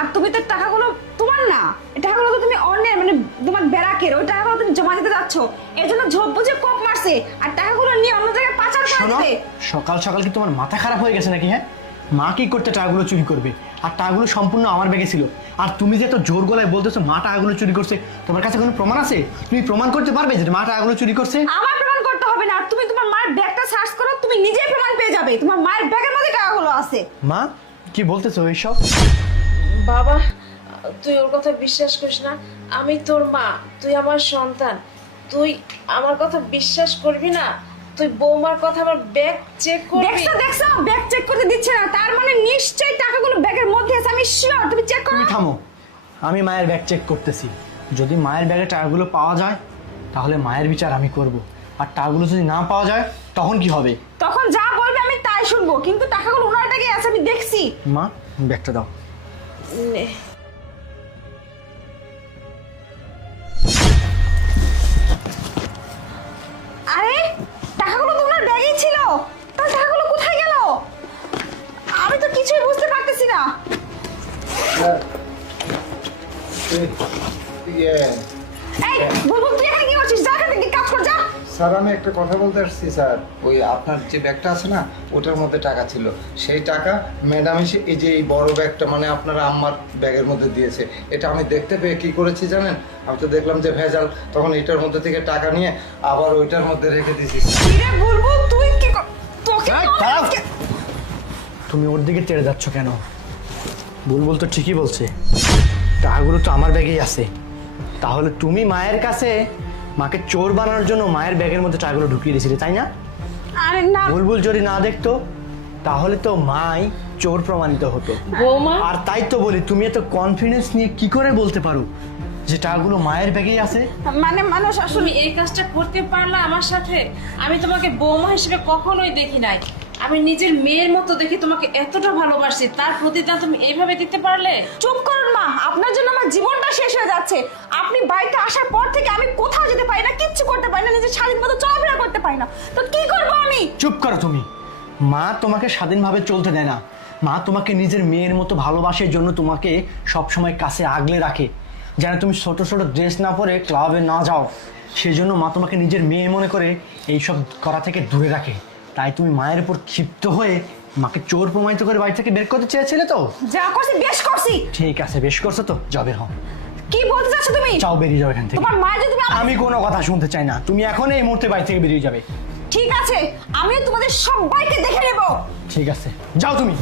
আর তুমি তো টাকাগুলো তোমার না, এই টাকাগুলো তো তুমি অন্যের মানে তোমার ব্যারাকের, ওই টাকাগুলো তুমি জমা দিতে যাচ্ছ, এর জন্য ঝোপ বুঝে কোপ মারছে আর টাকাগুলো নিয়ে অন্য জায়গায় পাচার করে শোনো, দিবে। সকাল সকাল কি তোমার মাথা খারাপ হয়ে গেছে নাকি? হ্যাঁ, মা কি করতে টাকাগুলো চুরি করবে? আর টাকাগুলো সম্পূর্ণ আমার ব্যাগে ছিল। আর তুমি যে এত জোর গলায় বলতেছো মা টাকাগুলো চুরি করছে, তোমার কাছে কোনো প্রমাণ আছে? তুমি প্রমাণ করতে পারবে যে মা টাকাগুলো চুরি করছে? আমার প্রমাণ করতে হবে না, আর তুমি তোমার মায়ের ব্যাগটা সার্চ করো, তুমি নিজেই প্রমাণ পেয়ে যাবে তোমার মায়ের ব্যাগের মধ্যে টাকাগুলো আছে। মা কি বলতেছো এইসব? বাবা, তুই ওর কথা বিশ্বাস করিস না। আমি তোর মা, তুই আমার সন্তান, তুই আমার কথা বিশ্বাস করবি না? তুই বৌমার কথা আমার ব্যাগ চেক করবি? দেখছো ব্যাগ চেক করতে দিচ্ছে না, তার মানে নিশ্চয়ই টাকাগুলো ব্যাগের মধ্যে আছে, আমি শিওর। তুমি চেক করো। তুমি থামো, আমি মায়ের ব্যাগ চেক করতেছি। যদি মায়ের ব্যাগে টাকাগুলো পাওয়া যায় তাহলে মায়ের বিচার আমি করব, আর টাকাগুলো যদি না পাওয়া যায় তখন কি হবে? তখন যা বলবে আমি তাই শুনবো, কিন্তু টাকাগুলো ওনার ব্যাগে আছে, আমি দেখছি। মা ব্যাগটা দাও। নে। আরে টাকাগুলো তো ওনার ব্যাগেই ছিল, তাহলে টাকাগুলো কোথায় গেল? আমি তো কিছুই বুঝতে পারতেছি না। এই বুলবুল, তুই এখানে কি করছিস? যা এখান থেকে, কাজ কর যা। স্যার আমি একটা কথা বলতে আসছি স্যার। ওই আপনার যে ব্যাগটা আছে না, ওটার মধ্যে টাকা ছিল। সেই টাকা ম্যাডাম এসে এই যে এই বড় ব্যাগটা মানে আপনার আম্মার ব্যাগের মধ্যে দিয়েছে। এটা আমি দেখতে পেয়ে কি করেছি জানেন? আমি তো দেখলাম যে ভেজাল, তখন এটার মধ্যে থেকে টাকা নিয়ে আবার ওইটার মধ্যে রেখে দিয়েছি। কিরে বুলবুল, তুই কি তোকে এই, দাঁড়াও। তুমি ওর দিকে তেড়ে যাচ্ছ কেন? বুলবুল তো ঠিকই বলছে, টাকাগুলো তো আমার ব্যাগেই আছে। তাহলে তুমি মায়ের কাছে মাকে চোর বানানোর জন্য মায়ের ব্যাগের মধ্যে টাকাগুলো ঢুকিয়ে দিয়েছিলে, তাই না? আরে না বুলবুল যদি না দেখতো তাহলে তো মাই চোর প্রমাণিত হতো। বৌমা, আর তাই তো বলি, তুমি এত কনফিডেন্স নিয়ে কি করে বলতে পারো যে টাকাগুলো মায়ের ব্যাগেই আছে? মানে মানুষ আসলে তুমি এই কাজটা করতে পারলা আমার সাথে? আমি তোমাকে বৌমা হিসেবে কখনোই দেখি নাই। আমি নিজের মেয়ের মতো দেখে তোমাকে এতটা ভালোবাসি, তার প্রতিদান তুমি এইভাবে দিতে পারলে? চুপ করুন মা, আপনার জন্য আমার জীবনটা শেষ হয়ে যাচ্ছে। আপনি বাড়িতে আসার পর থেকে আমি কোথাও যেতে পারি না, কিচ্ছু করতে পারি না, নিজের স্বাধীন মতো চলাফেরা করতে পারি না, তো কি করবো আমি? চুপ করো তুমি। মা তোমাকে স্বাধীনভাবে চলতে দেয় না। মা তোমাকে নিজের মেয়ের মতো ভালোবাসার জন্য তোমাকে সবসময় কাছে আগলে রাখে, যেন তুমি ছোট ছোট ড্রেস না পরে ক্লাবে না যাও। সেই জন্য মা তোমাকে নিজের মেয়ে মনে করে এইসব করা থেকে দূরে রাখে। তাই তুমি মায়ের উপর ক্ষিপ্ত হয়ে মাকে চোর প্রমাণিত করে বাড়ি থেকে বের করতে চেয়েছিলে তো? যা করছি বেশ করছি। ঠিক আছে, বেশ করছো তো, যাও বের হও। কি বলতে চাচ্ছ তুমি? যাও, বেরিয়ে যাও এখান থেকে। তোমার মা যদি আমি কোনো কথা শুনতে চাই না, তুমি এখন এই মুহূর্তে বাড়ি থেকে বেরিয়ে যাবে। ঠিক আছে, আমিও তোমাদের সবাইকে দেখে নেব। ঠিক আছে, যাও তুমি।